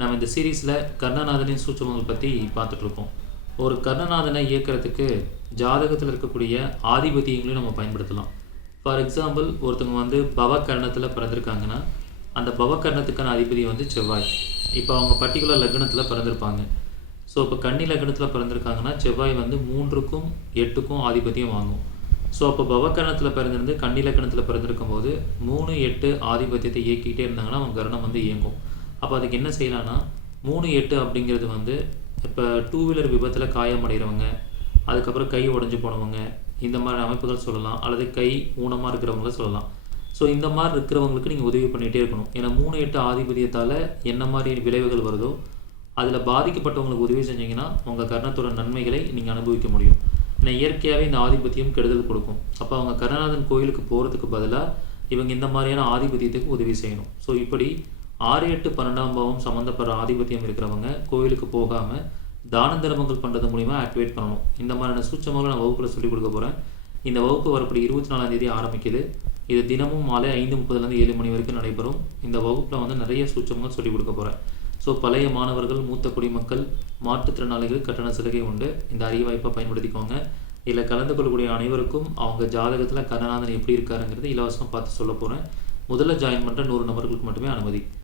நம்ம இந்த சீரீஸில் கர்ணநாதனின் சூட்சமங்கள் பற்றி பார்த்துட்ருக்கோம் ஒரு கர்ணநாதனை இயக்கிறதுக்கு ஜாதகத்தில் இருக்கக்கூடிய ஆதிபத்தியங்களையும் நம்ம பயன்படுத்தலாம். ஃபார் எக்ஸாம்பிள் ஒருத்தவங்க வந்து பவகர்ணத்தில் பிறந்திருக்காங்கன்னா அந்த பவகர்ணத்துக்கான அதிபதி வந்து செவ்வாய். இப்போ அவங்க பர்டிகுலர் லக்னத்தில் பிறந்திருப்பாங்க. ஸோ இப்போ கன்னி லக்னத்தில் பிறந்திருக்காங்கன்னா செவ்வாய் வந்து மூன்றுக்கும் எட்டுக்கும் ஆதிபத்தியம் வாங்கும். ஸோ அப்போ பவகரணத்தில் பிறந்திருந்து கன்னி லக்கணத்தில் பிறந்திருக்கும் போது மூணு எட்டு ஆதிபத்தியத்தை இயக்கிக்கிட்டே இருந்தாங்கன்னா அவங்க கரணம் வந்து இயங்கும். அப்போ அதுக்கு என்ன செய்யலான்னா மூணு எட்டு அப்படிங்கிறது வந்து இப்போ டூ வீலர் விபத்தில் காயமடைகிறவங்க அதுக்கப்புறம் கை உடஞ்சி போனவங்க இந்த மாதிரி அமைப்புகள் சொல்லலாம் அல்லது கை ஊனமாக இருக்கிறவங்கள சொல்லலாம். ஸோ இந்த மாதிரி இருக்கிறவங்களுக்கு நீங்கள் உதவி பண்ணிகிட்டே இருக்கணும். ஏன்னா மூணு எட்டு ஆதிபத்தியத்தால் என்ன மாதிரி விளைவுகள் வருதோ அதில் பாதிக்கப்பட்டவங்களுக்கு உதவி செஞ்சீங்கன்னா உங்கள் கர்ணத்தோட நன்மைகளை நீங்கள் அனுபவிக்க முடியும். ஏன்னா இயற்கையாகவே இந்த ஆதிபத்தியம் கெடுதல் கொடுக்கும். அப்போ அவங்க கருணாநாதன் கோயிலுக்கு போகிறதுக்கு பதிலாக இவங்க இந்த மாதிரியான ஆதிபத்தியத்துக்கு உதவி செய்யணும். ஸோ இப்படி ஆறு எட்டு பன்னெண்டாம் பாவம் சம்மந்தப்படுற ஆதிபத்தியம் இருக்கிறவங்க கோயிலுக்கு போகாமல் தான தர்மங்கள் பண்ணுறது மூலிமா ஆக்டிவேட் பண்ணணும். இந்த மாதிரியான சூட்சமாக நான் வகுப்பில் சொல்லிக் கொடுக்க போகிறேன் இந்த வகுப்பு வரப்படி இருபத்தி நாலாம் தேதி ஆரம்பிக்குது. இது தினமும் மாலை ஐந்து முப்பதுலேருந்து ஏழு மணி வரைக்கும் நடைபெறும். இந்த வகுப்பில் வந்து நிறைய சூட்சமாக சொல்லிக் கொடுக்க போகிறேன் ஸோ பழைய மாணவர்கள் மூத்த குடிமக்கள் மாற்றுத்திறனாளிகள் கட்டண சலுகை உண்டு. இந்த அறிவாய்ப்பை பயன்படுத்திக்கோங்க. இதில் கலந்து கொள்ளக்கூடிய அனைவருக்கும் அவங்க ஜாதகத்தில் கருணாநாதன் எப்படி இருக்காருங்கிறது இலவசமாக பார்த்து சொல்ல போகிறேன் முதல்ல ஜாயின் பண்ணுற நூறு நபர்களுக்கு மட்டுமே அனுமதி.